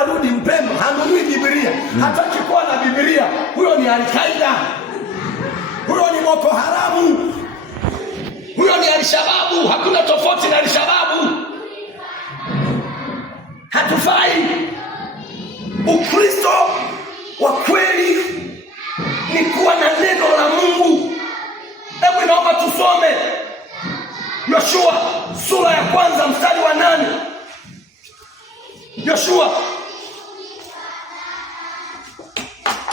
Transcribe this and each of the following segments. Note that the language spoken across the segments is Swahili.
arudi mpendwa, hanunui Biblia. Hataki kuwa na Biblia. Huyo ni Al-Qaeda. Huyo ni Boko Haramu. Huyo ni Al-Shababu. Hakuna tofauti na Al-Shababu. Hatufai. Ukristo wa kweli ni kuwa na neno la Mungu. Hebu naomba tusome Yoshua sura ya 1 mstari wa 8. Yoshua.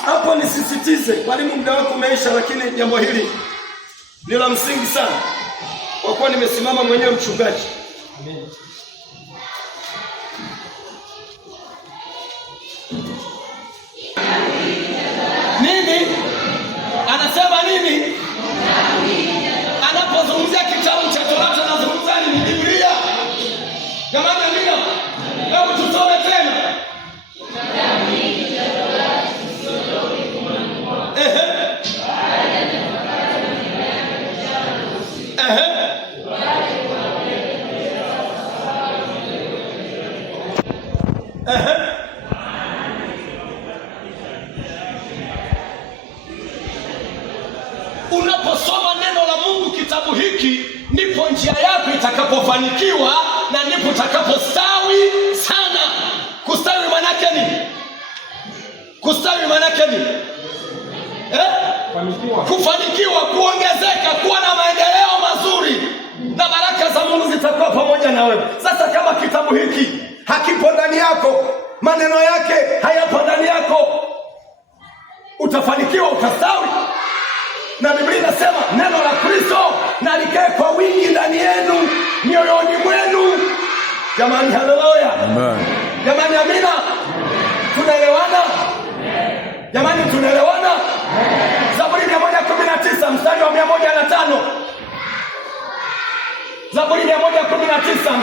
Hapo nisisitize, mwalimu muda wako umeisha, lakini jambo hili ni la msingi sana. Kwa kuwa nimesimama mwenyewe mchungaji. Amen. Nini? Anasema nini? Anapozungumzia kitabu cha Torati anazungumzia ni Biblia. Jamani, amina. Hebu tusome tena. Unaposoma neno la Mungu kitabu hiki, ndipo njia yako itakapofanikiwa na ndipo utakapostawi sana. Kustawi manake ni? Kustawi manake ni? Kufanikiwa, kuongezeka, kuwa na maendeleo mazuri, na baraka za Mungu zitakuwa pamoja na wewe. Sasa kama kitabu hiki hakipo ndani yako, maneno yake hayapo ndani yako, utafanikiwa, utastawi? Na Biblia inasema neno la Kristo na likae kwa wingi ndani yenu, mioyoni mwenu. Jamani, haleluya. Amen. Jamani, amina. Tunaelewana? Jamani, tunaelewana? Zaburi 119 mstari wa 105. Zaburi 119